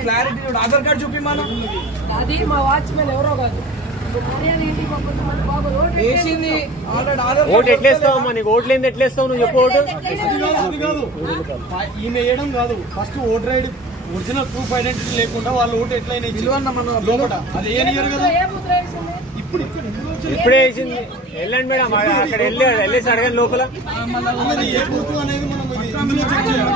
Clarity Aadhaar card చూపి మనం అది మా వాచ్మెన్ ఎవరో కాదు. ఓటు ఎట్లేస్తావు అమ్మా? నీకు ఓట్లు ఏంది ఎట్లేస్తావు నువ్వు చెప్పు ఓటు. అది కాదు ఈయన వేయడం కాదు. First voter ID original proof identity లేకుండా వాళ్ళు ఓటు ఎట్లయినా ఇచ్చి విలువన్న మన లోపల. అది ఏ ఇయర్ కదా? ఇప్పుడు వేసింది. వెళ్ళండి మేడం. అక్కడ వెళ్ళి వెళ్ళేసి అడగండి లోపల. ఏ గుర్తు అనేది మనం ఇది ఇందులో చెక్ చేయాలి.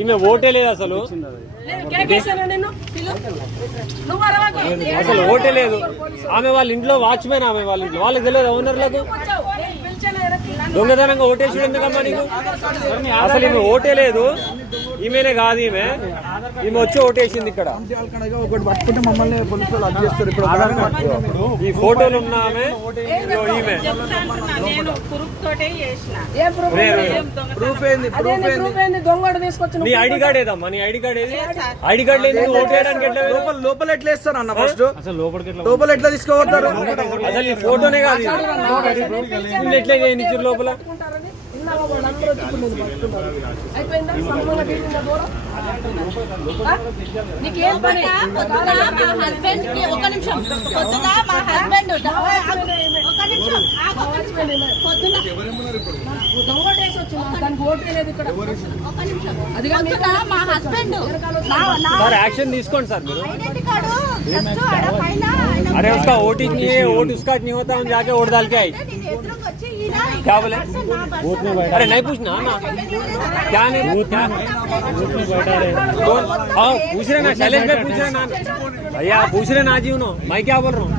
ఈమె ఓటే లేదు అసలు. అసలు ఓటే లేదు. ఆమె వాళ్ళ ఇంట్లో వాచ్మెన్ ఆమె వాళ్ళ ఇంట్లో. వాళ్ళకి తెలియదు ఓనర్లకు. దొంగతనంగా ఓటేసి ఎందుకమ్మా నీకు? అసలు ఈమె ఓటే లేదు. ఈమెనే కాదు ఈమె. ఈమె వచ్చి ఓటేసింది ఇక్కడ. కనుక ఒకటి పట్టుకుంటే మమ్మల్ని పోలీసు వాళ్ళు అది చేస్తారు ఇప్పుడు ఒకదాన్ని పట్టుకో. ఈ ఫోటోలు ఉన్న ఆమె ఈమె. నేను కురుపు తోటే చేసిన. ఏ ప్రూఫ్ ఏంది? ప్రూఫ్ ఏంది? ప్రూఫ్ ఏంది? దొంగడు తీసుకొచ్చి నీ ఐడి కార్డ్ ఏదమ్మా? నీ ఐడి కార్డ్ ఏది? ఐడి కార్డ్ లేదు నువ్వు ఓటు వేయడానికి ఎట్లా వెళ్ళావు? లోపల లోపల ఎట్లా అన్న ఫస్ట్ అసలు లోపలికి లోపల ఎట్లా తీసుకోవతారు అసలు ఈ ఫోటోనే కాదు ఎట్లా లోపల? వాళ్ళు అందరూ వచ్చి పట్టుకుంటారు. అయిపోయిందా సంబంధం తీరిందా దూరం ఆ? నీకేం పని పొద్దున మా హస్బెండ్కి ఒక నిమిషం పొద్దున మా హస్బెండ్ ఒక నిమిషం ఆగు, ఒక నిమిషం. పొద్దున దొంగడు వేసి వచ్చింది దానికి ఓటే లేదు ఇక్కడ ఒక నిమిషం అది కాదు, పొద్దున మా హస్బెండ్ నా నా సార్ యాక్షన్ తీసుకోండి సార్ మీరు కార్డు अरे उसका वोट ही नहीं है वोट उसका नहीं होता हम जाके वोट डाल के आए। क्या बोले? वोट में बैठा अरे नहीं पूछना ना। क्या नहीं? वोट में बैठा रहे। हाँ पूछ रहे ना चैलेंज में पूछ रहे। ना। भैया पूछ रहे ना जी उन्होंने मैं क्या बोल रहा हूँ?